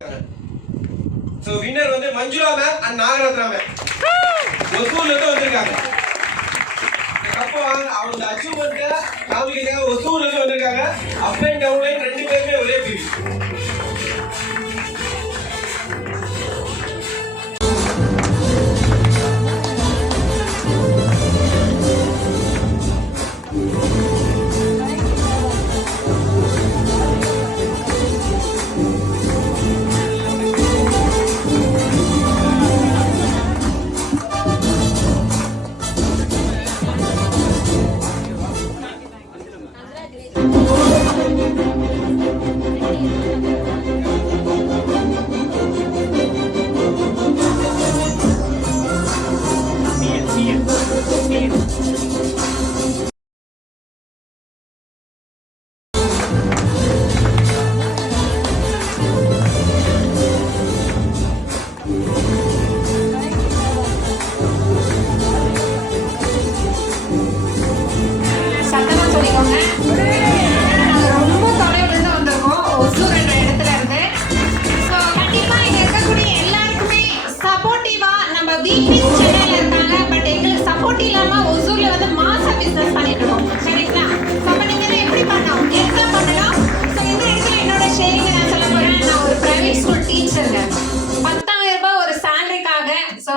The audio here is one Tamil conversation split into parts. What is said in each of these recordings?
So winner வந்து Manjula ma'am and Nagarathna ma'am ஒசூர்ல இருந்து வந்திருக்காங்க. அப்போ அவங்க அச்சீவ்மென்ட்ட காமிக்கிறதுக்காக ஒசூர்ல இருந்து வந்திருக்காங்க. அப் அண்ட் டவுன் லைன் ரெண்டு பேருமே ஒரே பிவி.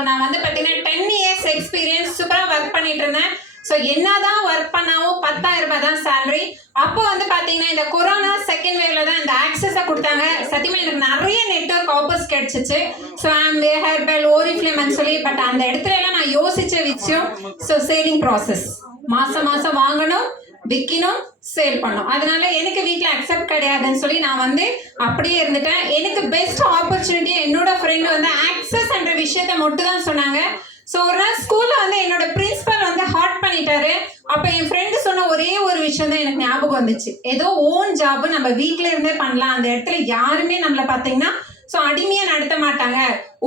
நான் வந்து பார்த்தீங்கன்னா 10 இயர்ஸ் எக்ஸ்பீரியன்ஸ் சூப்பராக ஒர்க் பண்ணிட்டு இருந்தேன். ஸோ என்னதான் ஒர்க் பண்ணாவும் 10,000 ரூபாய் தான் சேலரி. அப்போ வந்து பார்த்தீங்கன்னா இந்த கொரோனா செகண்ட் வேவ்ல தான் இந்த ஆக்சஸை கொடுத்தாங்க. சத்தியமாக எனக்கு நிறைய நெட்வொர்க் ஆஃபர்ஸ் கிடைச்சிச்சு. ஸோ ஹேர்பெல் ஓரிஃப்ளேம்னு சொல்லி பட் அந்த இடத்துல எல்லாம் நான் யோசிச்ச விஷயம் ஸோ சேலிங் ப்ராசஸ் மாதம் மாதம் வாங்கணும், விற்கணும், சேல் பண்ணும். அதனால எனக்கு வீட்டில் அக்செப்ட் கிடையாதுன்னு சொல்லி நான் வந்து அப்படியே இருந்துட்டேன். எனக்கு பெஸ்ட் ஆப்பர்ச்சுனிட்டி என்னோட ஃப்ரெண்டு வந்து ஆக்சஸ் என்ற விஷயத்த மட்டும் தான் சொன்னாங்க. ஸோ ஒரு நாள் ஸ்கூலில் வந்து என்னோட பிரின்சிபல் வந்து ஹார்ட் பண்ணிட்டாரு. அப்போ என் ஃப்ரெண்டு சொன்ன ஒரே ஒரு விஷயம் தான் எனக்கு ஞாபகம் வந்துச்சு. ஏதோ ஓன் ஜாப் நம்ம வீட்டில இருந்தே பண்ணலாம், அந்த இடத்துல யாருமே நம்மளை பார்த்தீங்கன்னா ஸோ அடிமையாக நடத்த மாட்டாங்க,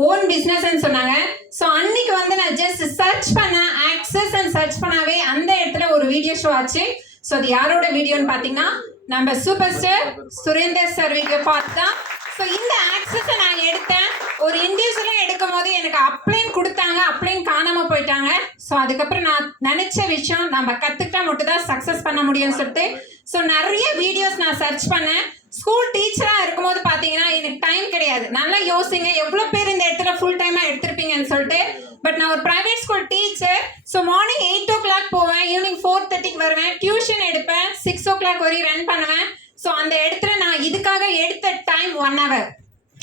ஓன் பிஸ்னஸ்ன்னு சொன்னாங்க. ஸோ அன்னைக்கு வந்து நான் ஜஸ்ட் சர்ச் பண்ணேன், ஆக்சஸ் அண்ட் சர்ச் பண்ணாவே அந்த இடத்துல ஒரு வீடியோ ஷோ ஆச்சு. ஸோ அது யாரோட வீடியோன்னு பார்த்தீங்கன்னா நம்ம super star Surender sir video பார்த்து தான். ஸோ இந்த ஆக்சஸை நான் எடுத்தேன். ஒரு இண்டிவிஜுவலாக எடுக்கும் போது எனக்கு அப்ளைன் கொடுத்தாங்க, அப்ளைன் காணாமல் போயிட்டாங்க. ஸோ அதுக்கப்புறம் நான் நினச்ச விஷயம் நம்ம கற்றுக்கிட்டா மட்டும் தான் சக்ஸஸ் பண்ண முடியும்னு சொல்லிட்டு ஸோ நிறைய வீடியோஸ் நான் சர்ச் பண்ணேன். ஸ்கூல் டீச்சராக இருக்கும்போது பார்த்தீங்கன்னா எனக்கு டைம் கிடையாது. நல்லா யோசிங்க எவ்வளோ பேர் இந்த இடத்துல ஃபுல் டைமாக எடுத்திருப்பீங்கன்னு சொல்லிட்டு. பட் நான் ஒரு private school teacher. So morning 8 o'clock போவேன், ஈவினிங் 4:30 வருவேன், டியூஷன் எடுப்பேன், 6 o'clock வரையும் ரன் பண்ணுவேன். ஸோ அந்த இடத்துல நான் இதுக்காக எடுத்த டைம் 1 hour.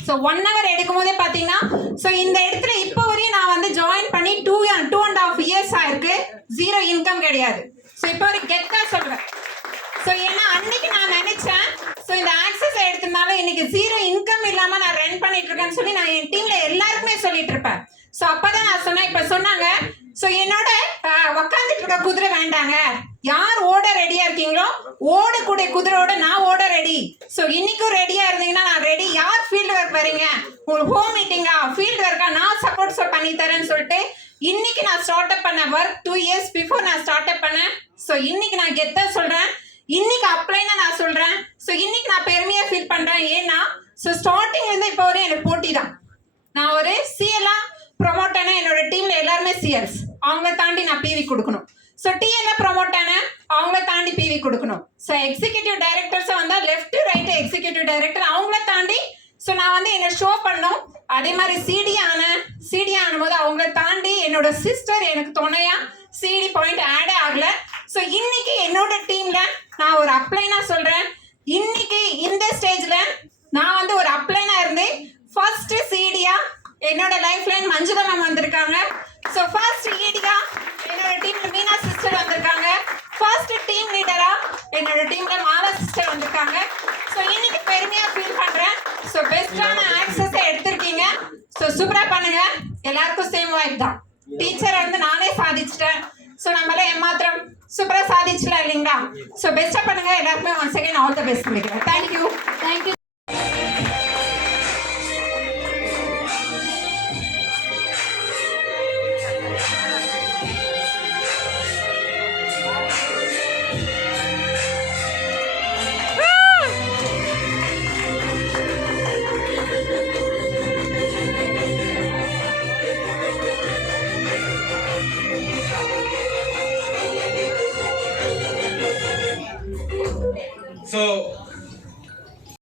ஸோ 1 hour எடுக்கும் போதே பார்த்தீங்கன்னா ஸோ இந்த இடத்துல இப்போ வரையும் நான் வந்து ஜாயின் பண்ணி 2.5 years ஆயிருக்கு. 0 இன்கம் கிடையாது. ஸோ இப்போ ஒரு கெத்தாக சொல்கிறேன். ஸோ ஏன்னா அன்னைக்கு நான் நினைச்சேன் ஸோ இந்த ஆக்சஸ் எடுத்திருந்தாலும் இன்னைக்கு 0 இன்கம் இல்லாமல் நான் ரன் பண்ணிட்டு இருக்கேன்னு சொல்லி நான் என் டீம்ல எல்லாருக்குமே சொல்லிட்டு இருப்பேன். ஸோ அப்பதான் நான் சொன்னேன். இப்போ சொன்னாங்க ஸோ என்னோட உக்காந்துட்டு இருக்க குதிரை வேண்டாங்க, யார் ஓட ரெடியா இருக்கீங்களோ ஓடக்கூடிய குதிரையோட நான் ஓட ரெடி. ஸோ இன்னைக்கும் ரெடியா இருந்தீங்கன்னா நான் ரெடி. யார் ஃபீல்டு ஒர்க் வரீங்க, உங்களுக்கு ஹோம் மீட்டிங்கா ஃபீல்டு ஒர்க்கா நான் சப்போர்ட் பண்ணி தரேன்னு சொல்லிட்டு இன்னைக்கு நான் ஸ்டார்ட் அப் பண்ண ஒர்க் 2 years பிஃபோர் நான் ஸ்டார்ட் அப் பண்ணேன். ஸோ இன்னைக்கு நான் கெத்தா சொல்றேன், இன்னைக்கு அப்ளைனா நான் சொல்றேன். ஸோ இன்னைக்கு நான் பெருமையா ஃபீல் பண்றேன். ஏன்னா ஸோ ஸ்டார்டிங் வந்து இப்போ வரையும் எனக்கு போட்டி தான். நான் ஒரு சிஎல்லா ப்ரொமோட் ஆன என்னோட டீம்ல எல்லாருமே சிஎல்ஸ், அவங்கள தாண்டி நான் பிவி கொடுக்கணும். ஸோ டிஎல்ல ப்ரொமோட் ஆன அவங்கள தாண்டி பிவி கொடுக்கணும். ஸோ எக்ஸிக்யூட்டிவ் டைரக்டர்ஸை வந்தால் லெஃப்ட் ரைட் எக்ஸிக்யூட்டிவ் டைரக்டர் அவங்கள தாண்டி ஸோ நான் வந்து என்னை ஷோ பண்ணணும். அதே மாதிரி சிடி ஆனும்போது அவங்கள தாண்டி என்னோட சிஸ்டர் எனக்கு துணையா சிடி பாயிண்ட் ஆடே ஆகல. ஸோ இன்னைக்கு என்னோட டீம்ல நான் ஒரு அப்ளைனா சொல்றேன். இன்னைக்கு இந்த ஸ்டேஜ்ல நான் வந்து ஒரு அப்ளைனா இருந்து ஃபர்ஸ்ட் சிடியா என்னோட லைஃப் லைன் மஞ்சுளா மேம் வந்திருக்காங்க. ஸோ ஃபர்ஸ்ட் ஈடியா என்னோட டீம்ல மீனா சிஸ்டர் வந்திருக்காங்க. ஃபர்ஸ்ட் டீம் லீடரா என்னோட டீம்ல மாலா சிஸ்டர் வந்திருக்காங்க. ஸோ இன்னைக்கு பெருமையா ஃபீல் பண்றேன். ஸோ பெஸ்டான ஆக்சஸ் எடுத்திருக்கீங்க. ஸோ சூப்பரா பண்ணுங்க. எல்லாருக்கும் சேம் வாய்ப்பு தான். டீச்சரை வந்து நானே சாதிச்சிட்டேன். ஸோ நம்மள ஏமாத்திரம் சூப்பரா சாதிச்சலாம் இல்லைங்களா? ஸோ பெஸ்டா பண்ணுங்க. எல்லாருக்குமே once again all the best பண்ணிக்கிறேன். தேங்க்யூ. ஸோ